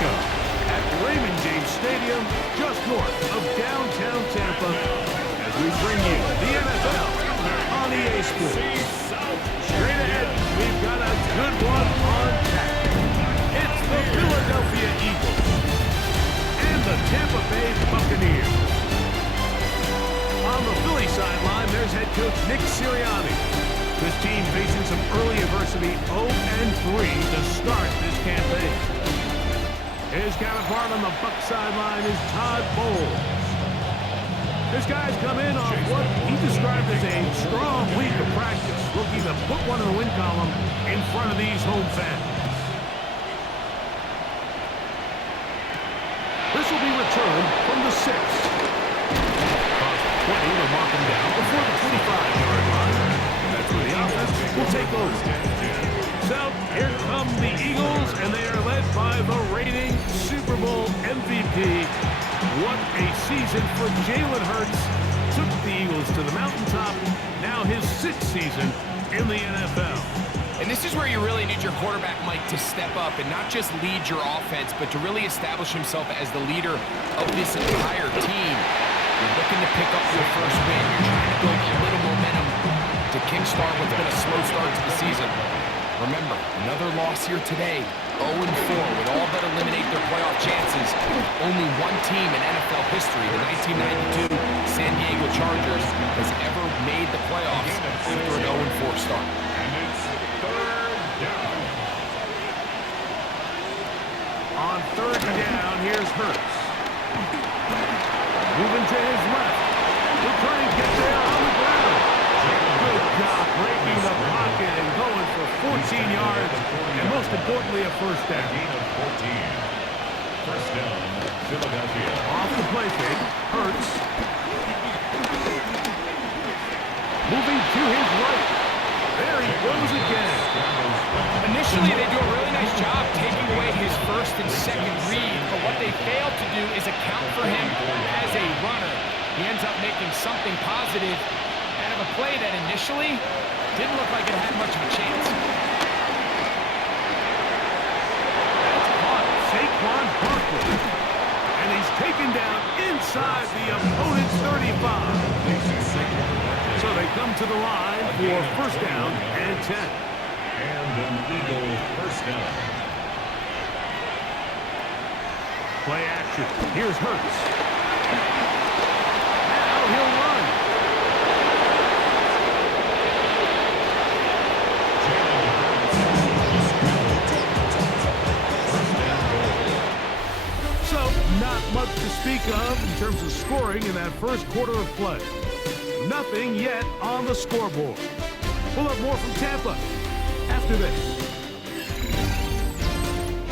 Francisco at Raymond James Stadium, just north of downtown Tampa, as we bring you the NFL on EA Sports. Straight ahead, we've got a good one on tap. It's the Philadelphia Eagles and the Tampa Bay Buccaneers. On the Philly sideline, there's head coach Nick Sirianni. This team facing some early adversity, 0-3 to start this campaign. His counterpart on the Buck sideline is Todd Bowles. This guy's come in off what he described as a strong week of practice, looking to put one in the win column in front of these home fans. This will be returned from the 6. Cost 20 to mark him down before the 25-yard line. That's where the offense will take over. So here come the Eagles, and they are led by the reigning Super Bowl MVP. What a season for Jalen Hurts. Took the Eagles to the mountaintop. Now his 6th season in the NFL. And this is where you really need your quarterback, Mike, to step up and not just lead your offense, but to really establish himself as the leader of this entire team. You're looking to pick up your first win. You're trying to build a little momentum to kickstart what's been a slow start to the season. Remember, another loss here today, 0-4, would all but eliminate their playoff chances. Only one team in NFL history, the 1992 San Diego Chargers, has ever made the playoffs after an 0-4 start. And it's 3rd down. On 3rd down, here's Hurts. Moving to his left. He'll try and get there on the ground. Good job breaking the pocket and going for 14 yards, and most importantly, a first down. First down, Philadelphia. Off the play fake, Hurts. Moving to his right. There he goes again. Initially, they do a really nice job taking away his first and second read, but what they failed to do is account for him as a runner. He ends up making something positive out of a play that initially didn't look like it had much of a chance. That's caught Saquon Barkley. And he's taken down inside the opponent's 35. So they come to the line for first down and 10. And an Eagle first down. Play action. Here's Hurts. Now he'll run. So, not much to speak of in terms of scoring in that first quarter of play. Nothing yet on the scoreboard. We'll have more from Tampa after this.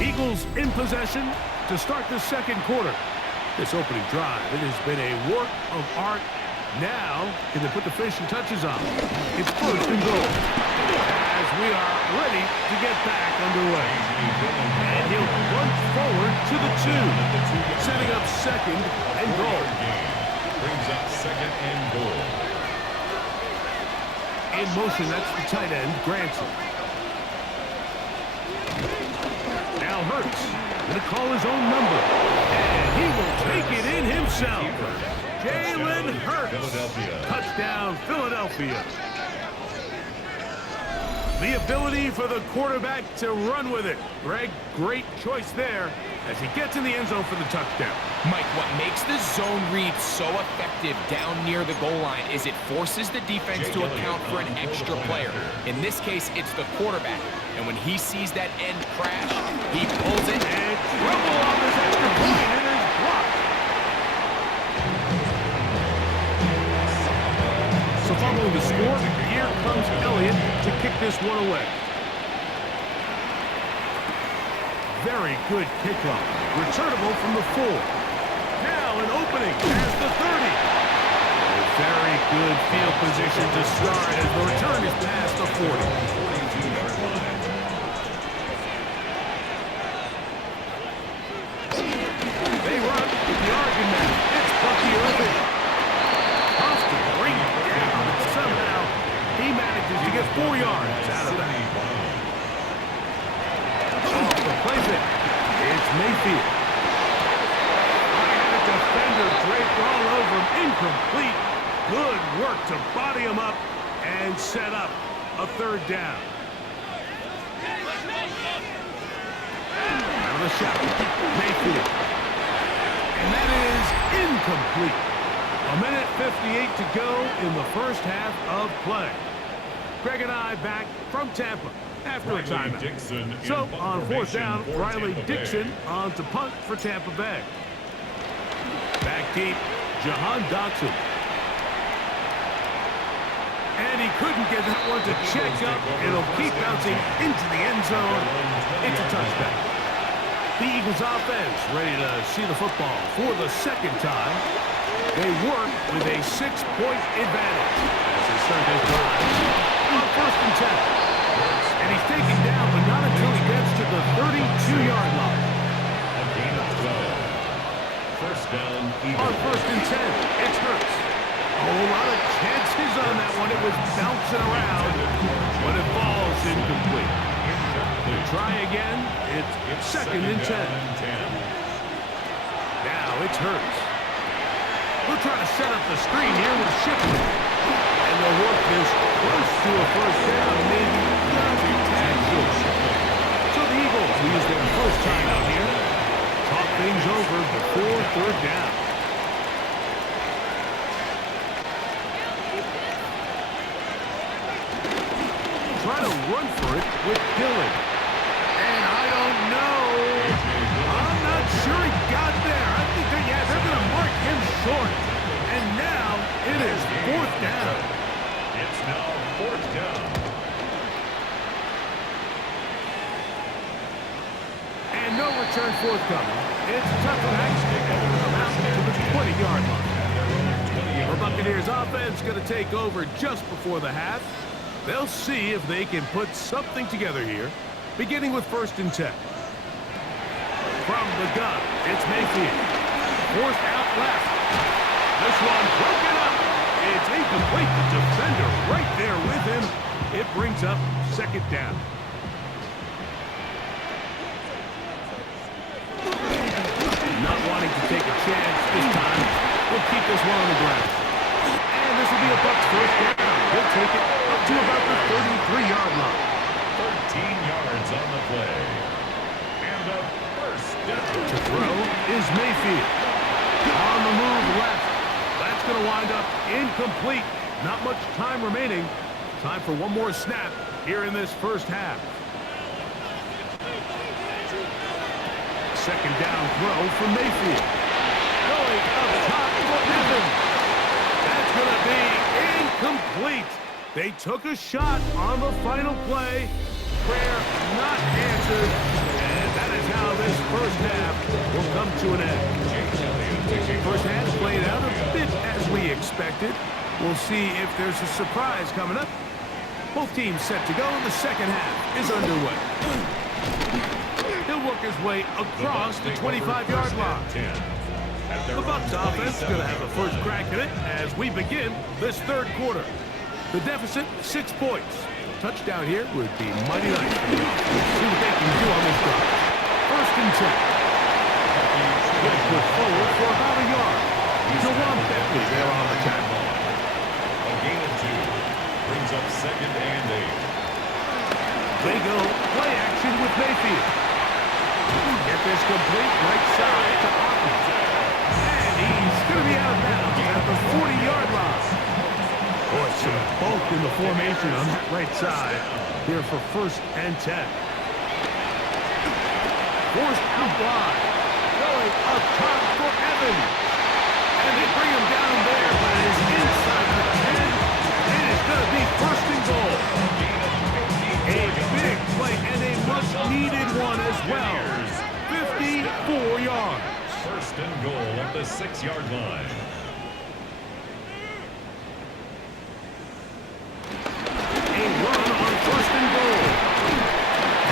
Eagles in possession to start the second quarter. This opening drive, it has been a work of art. Now, can they put the finishing touches on? It's first and goal. As we are ready to get back underway. And he'll punch forward to the 2. Setting up second and goal. Brings up second and goal. In motion, that's the tight end, Granson. Now Hurts going to call his own number. And he will take it in himself. Jalen Hurts. Touchdown, Philadelphia. The ability for the quarterback to run with it. Greg, great choice there as he gets in the end zone for the touchdown. Mike, what makes the zone read so effective down near the goal line is it forces the defense to account for an extra player. In this case, it's the quarterback. And when he sees that end crash, he pulls it And trouble on this extra point. It is blocked. So following the score, here comes Elliott to kick this one away. Very good kickoff. Returnable from the 4. Now an opening past the 30. A very good field position to start as the return is past the 40. 42-yard line. They run with the argument. It's Bucky Irving. Tough to bring it down, and somehow he manages to get 4 yards out of that. Plays it. It's Mayfield. And a defender draped all over him. Incomplete. Good work to body him up and set up a third down. Out of the shotgun, Mayfield. And that is incomplete. A minute 58 to go in the first half of play. Greg and I back from Tampa after a timeout. So on fourth down, Riley Dixon on to punt for Tampa Bay. Back deep, Jahan Dotson. And he couldn't get that one to check up. It'll keep bouncing into the end zone. It's a touchdown. The Eagles offense ready to see the football for the second time. They work with a 6-point advantage as they start this drive on first and 10. And he's taken down, but not until he gets to the 32-yard line. First down, Eagles. On first and 10, it's Hurts. A whole lot of chances on that one. It was bouncing around, but it falls incomplete. To try again, it's second and 10. Now it's Hurts. We'll try to set up the screen here with Shipley. And they'll work this close to a first down, maybe not a tad short. So the Eagles will use their first time out here. Talk things over before third down. Try to run for it with Dillon. And I don't know. I'm not sure he got there. I think they're going to mark him short. And now it is fourth down. It's now fourth down. And no return forthcoming. It's tough to out to the 20-yard line. The Buccaneers offense going to take over just before the half. They'll see if they can put something together here, beginning with first and 10. From the gun, it's Mayfield. Forced out left. This one broken up. It's incomplete. The defender right there with him. It brings up second down. Not wanting to take a chance this time. We'll keep this one on the ground. And this will be a Bucs first down. They'll take it up to about the 33-yard line. 13 yards on the play. And a first down. To throw is Mayfield. On the move left. That's going to wind up incomplete. Not much time remaining. Time for one more snap here in this first half. Second down throw for Mayfield. Going up top for Evans. That's going to be incomplete. They took a shot on the final play. Prayer not answered. And that is how this first half will come to an end. First half played out a bit as we expected. We'll see if there's a surprise coming up. Both teams set to go, and the second half is underway. He'll work his way across the 25-yard line. The Bucs offense is going to have a first crack at it as we begin this third quarter. The deficit, 6 points. A touchdown here would be mighty nice. See what they can do on this drive. First and 10. Good push forward for about a yard. Jawan Bentley there on the tackle. A gain of 2. Brings up second and 8. They go play action with Mayfield. Get this complete right side to Otten. And he's going to be out of bounds at the 40-yard line. Boy, some bulk in the formation on that right side here for first and 10. Forced out wide. Going up top for Evans. And they bring him down there, but it is inside the 10. It is going to be first and goal. A big play and a much-needed one as well. 54 yards. First and goal at the 6-yard line. A run on first and goal.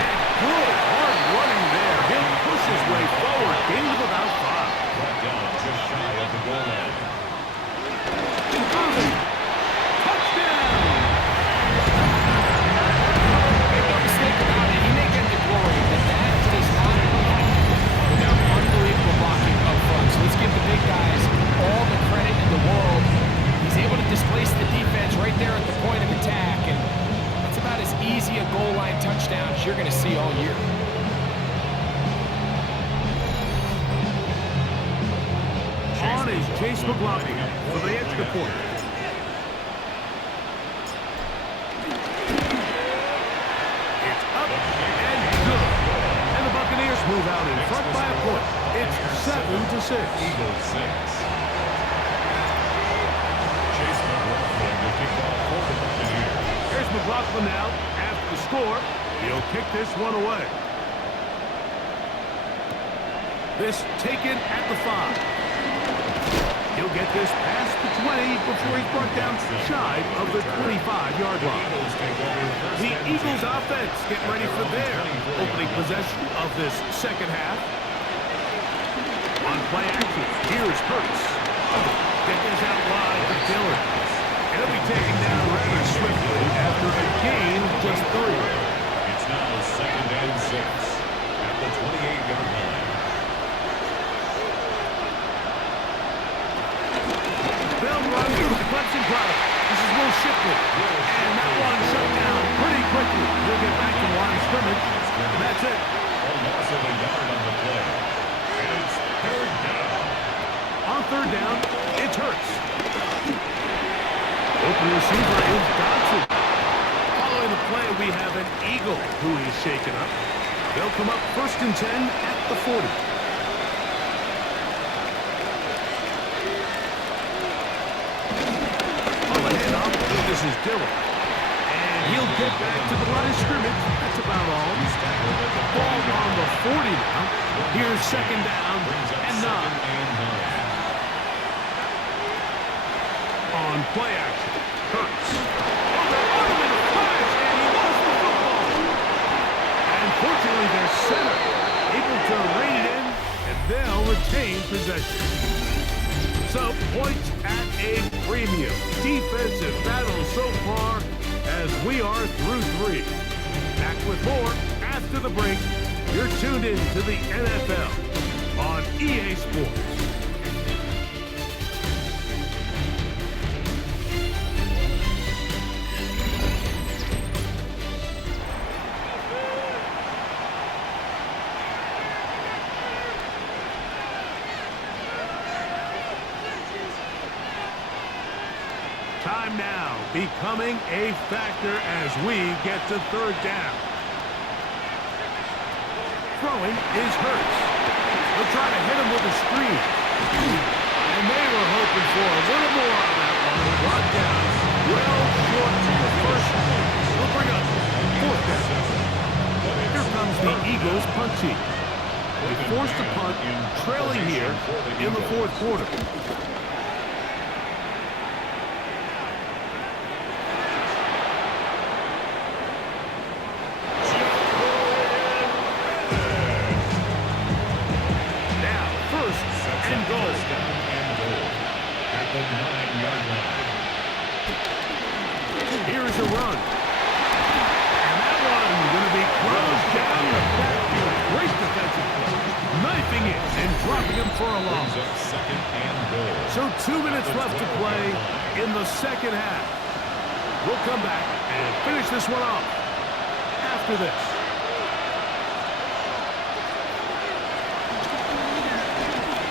And good hard running there. He'll push his way forward. Gain of about 5. Brought down just shy of the goal line. Touchdown! Make no mistake about it, he may get the glory, but that does not touchdowns you're going to see all year. On is Chase McLaughlin for the extra point. It's up and good. And the Buccaneers move out in front by a point. It's 7-6. Eagles 6. Chase McLaughlin to kick off for the Buccaneers. Here's McLaughlin now. After the score, he'll kick this one away. This taken at the 5. He'll get this past the 20 before he's brought down shy of the 25-yard line. The Eagles offense getting ready for their opening possession of this second half. On play action, here's Hurts. Get this out wide for Dillon. He'll be taken down rather swiftly after a gain of just 3. It's now 2nd and 6 at the 28-yard line. They'll run through the Clemson crowd. This is Will Shipley. And that one shut down pretty quickly. He'll get back to the line of scrimmage. And that's it. A loss of a yard on the play. And it's 3rd down. On 3rd down, it's Hurts. Open receiver is Dodson. Following the play, we have an Eagle who is shaken up. They'll come up 1st and 10 at the 40. This is Dillon. And he'll get back to the line of scrimmage. That's about all. Ball on the 40 now. Here's 2nd down and 9. On play action, Hurts. Oh, they're on him in a flash, and he lost the football. And fortunately, their center able to rein it in, and they'll retain possession. So, points at a premium. Defensive battle so far as we are through 3. Back with more after the break. You're tuned in to the NFL on EA Sports. Time now becoming a factor as we get to 3rd down. Throwing is Hurts. They'll try to hit him with a screen. And they were hoping for a little more on that one. Brought down well short to the first. They'll bring up 4th down. Here comes the Eagles punt team. They forced a punt, trailing here in the 4th quarter. Here's a run. And that one going to be closed down the backfield. Great defensive play. Knifing it and dropping him for a loss. So 2 minutes left to play in the second half. We'll come back and finish this one off after this.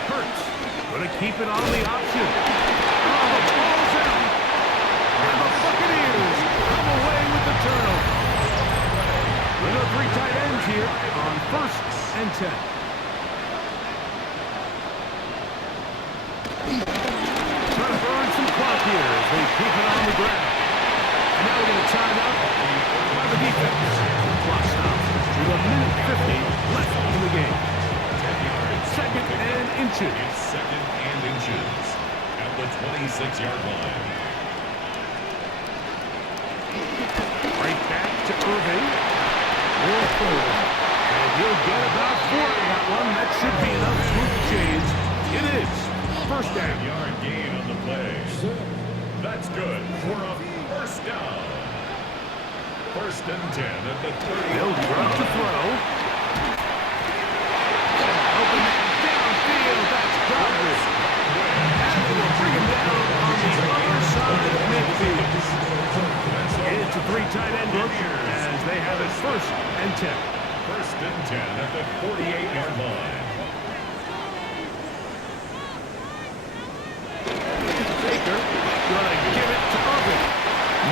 Hurts going to keep it on the option. Oh, the ball's out. And the Buccaneers come away with the turnover. With the 3 tight ends here on 1st and 10. Trying to burn some clock here as they keep it on the ground. And now we're going to time out by the defense. Clock stops with 1:50 left in the game. 2nd and inches. It's 2nd and inches at the 26-yard line. Right back to Irving. Will forward. And he'll get about 4 on that one. That should be enough to move the chains. It is 1st down. Yard gain on the play. That's good for a 1st down. 1st and 10 at the 30. He'll drop to throw. Open downfield. That's Godwin. And we'll bring him down on the other side of midfield. It's a 3 tight end look as they have it first and 10. First and 10 at the 48-yard line. Baker gonna give it to Irvin.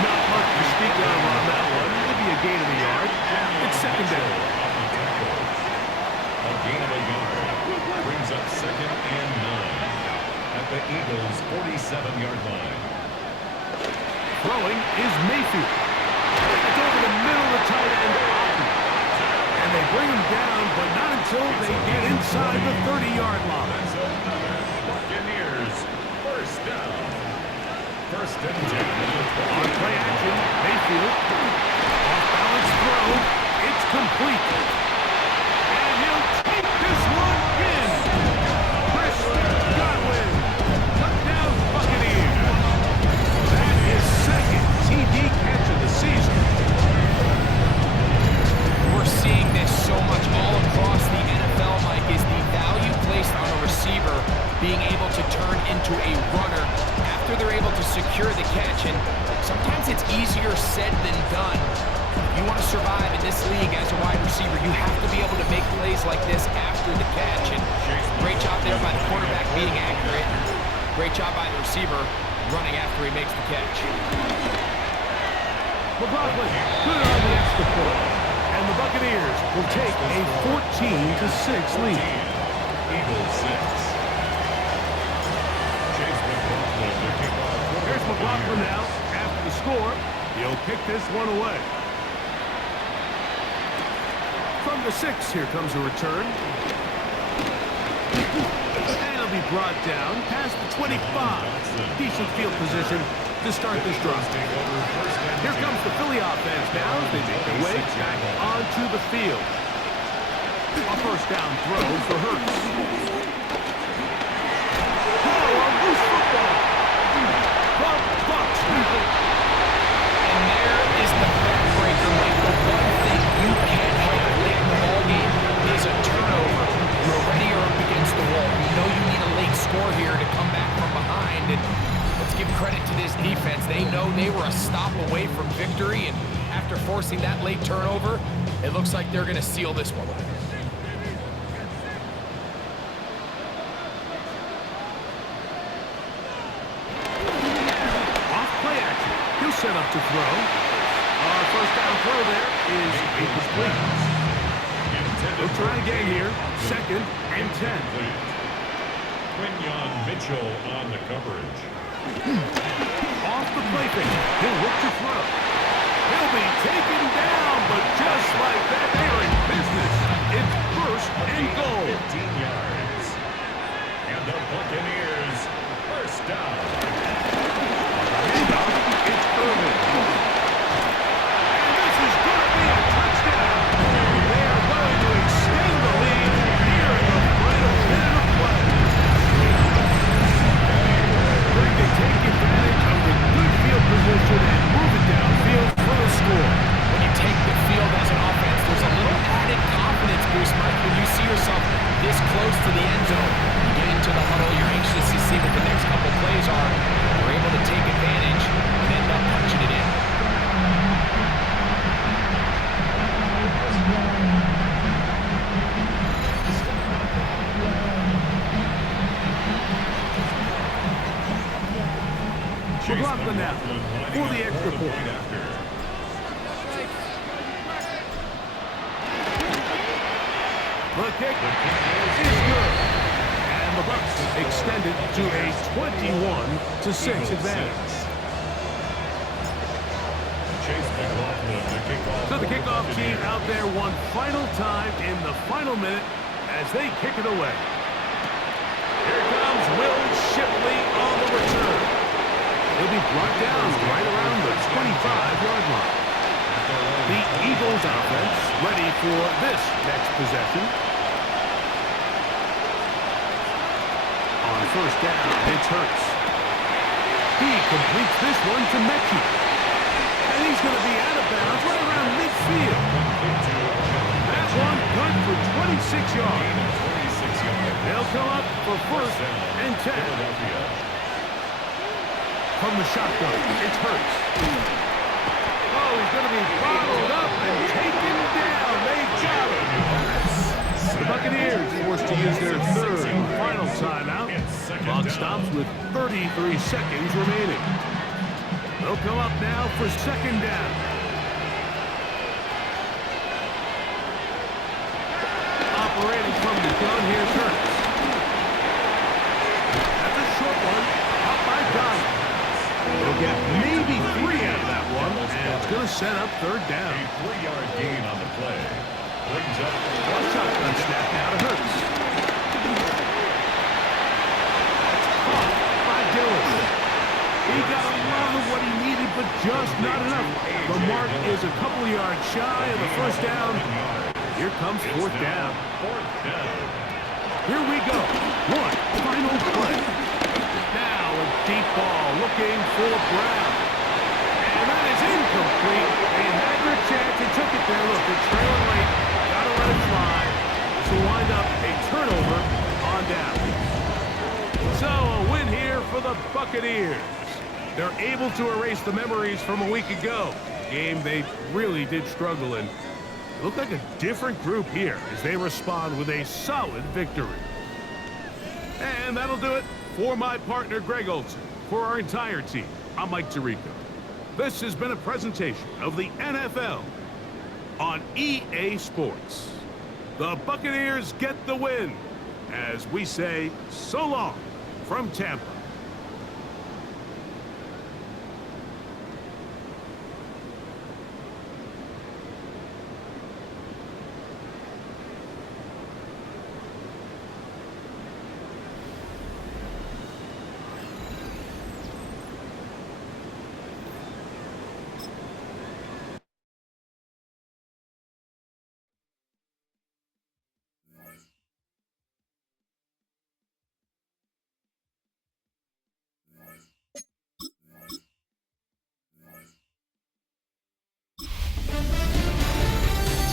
Not much to speak of on that one. Maybe a gain of a yard. It's second down. A gain of a yard brings up second and 9 at the Eagles' 47-yard line. Throwing is Mayfield. It's over the middle of the tight end. And they bring him down, but not until they get inside the 30-yard line. That's another Buccaneers first down. First and 10. On play action, Mayfield. Off-balance throw. It's complete. And he'll take this one in. Chris Godwin. Touchdown Buccaneers. That is second TD catch of the season. We're seeing this so much all across the NFL, Mike, is the value placed on a receiver being able to turn into a runner after they're able to secure the catch. And sometimes it's easier said than done. If you want to survive in this league as a wide receiver, you have to be able to make plays like this after the catch. And great job there by the quarterback being accurate. Great job by the receiver running after he makes the catch. McLaughlin, good on the extra point. And the Buccaneers will take a 14-6 lead. Eagles 6. Here's McLaughlin now. After the score, he'll kick this one away. From the 6, here comes a return. And he'll be brought down past the 25. Decent field position to start this drive. Here comes the Philly offense now as they make their way back onto the field. A first down throw for Hurts. Oh, a loose football. And there is the backbreaker, Mike. The one thing you can't have late in the ballgame is a turnover. You're already up against the wall. You know you need a late score here to come back from behind. And let's give credit to this defense. They know they were a stop away from victory. And after forcing that late turnover, it looks like they're going to seal this one. Set up to throw. Our first down throw there is incomplete. We'll try again here. Second and 10. Quinyon Mitchell on the coverage. Off the play fake. He'll look to throw. He'll be taken down, but just like that, they're in business. It's first and goal. 15 yards. And the Buccaneers first down. It's Irvin. And this is going to be a touchdown. They are going to extend the lead here in the final minute of play. Going to take advantage of the good field position and move it downfield for the score. When you take the field as an offense, there's a little added confidence boost, Mike, when you see yourself this close to the end zone. You get into the huddle, you're anxious to see what the next couple plays are. We're able to take advantage and end up punching it in. McLaughlin now for the extra point. The kick is good. And the Bucs extend it to a 21-6 advantage. So the kickoff team out there one final time in the final minute as they kick it away. Here comes Will Shipley on the return. He'll be brought down right around the 25-yard line. The Eagles offense ready for this next possession. On first down, it's Hurts. He completes this one to Mechie. And he's going to be out of bounds right around midfield. That one good for 26 yards. They'll come up for first and 10. From the shotgun, it's Hurts. Oh, he's going to be bottled up and Buccaneers forced to use their third and final timeout. Clock stops with 33 seconds remaining. They'll come up now for second down. Operating from the gun, here's Hurts. That's a short one, up by Donovan. They'll get maybe 3 out of that one, and it's going to set up third down. A 3-yard gain on the play. Brings up One shotgun snap now to Hurts. Caught by Dillon. He got a lot of what he needed, but just not enough. The mark is a couple of yards shy of the first down. Here comes fourth down. Here we go. One final play. Now a deep ball looking for Brown. And that is incomplete. They had their chance. They took it there. Look, they're trailing late. Got to let it fly. To wind up a turnover on down. So a win here for the Buccaneers. They're able to erase the memories from a week ago. Game they really did struggle in. It looked like a different group here as they respond with a solid victory. And that'll do it for my partner Greg Olson. For our entire team, I'm Mike Tirico. This has been a presentation of the NFL on EA Sports. The Buccaneers get the win as we say so long from Tampa.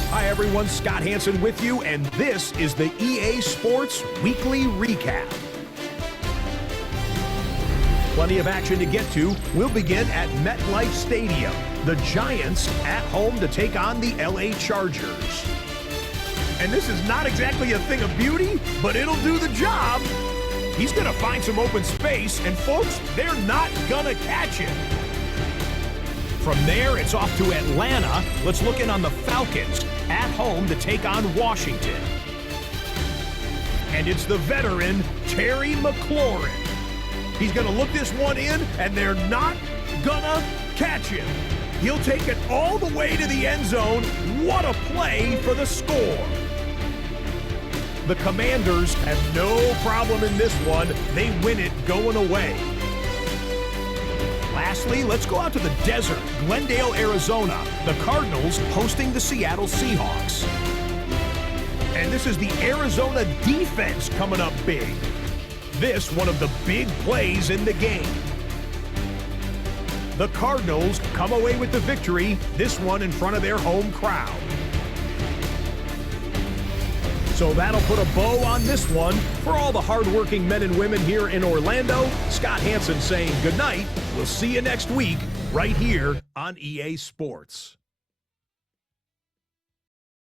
Hi everyone, Scott Hansen with you, and this is the EA Sports Weekly Recap. Plenty of action to get to. We'll begin at MetLife Stadium. The Giants at home to take on the LA Chargers. And this is not exactly a thing of beauty, but it'll do the job. He's going to find some open space, and folks, they're not going to catch him. From there, it's off to Atlanta. Let's look in on the Falcons at home to take on Washington. And it's the veteran, Terry McLaurin. He's going to look this one in, and they're not going to catch him. He'll take it all the way to the end zone. What a play for the score. The Commanders have no problem in this one. They win it going away. Lastly, let's go out to the desert, Glendale, Arizona. The Cardinals hosting the Seattle Seahawks. And this is the Arizona defense coming up big. This one of the big plays in the game. The Cardinals come away with the victory, this one in front of their home crowd. So that'll put a bow on this one. For all the hardworking men and women here in Orlando, Scott Hansen saying good night. We'll see you next week right here on EA Sports.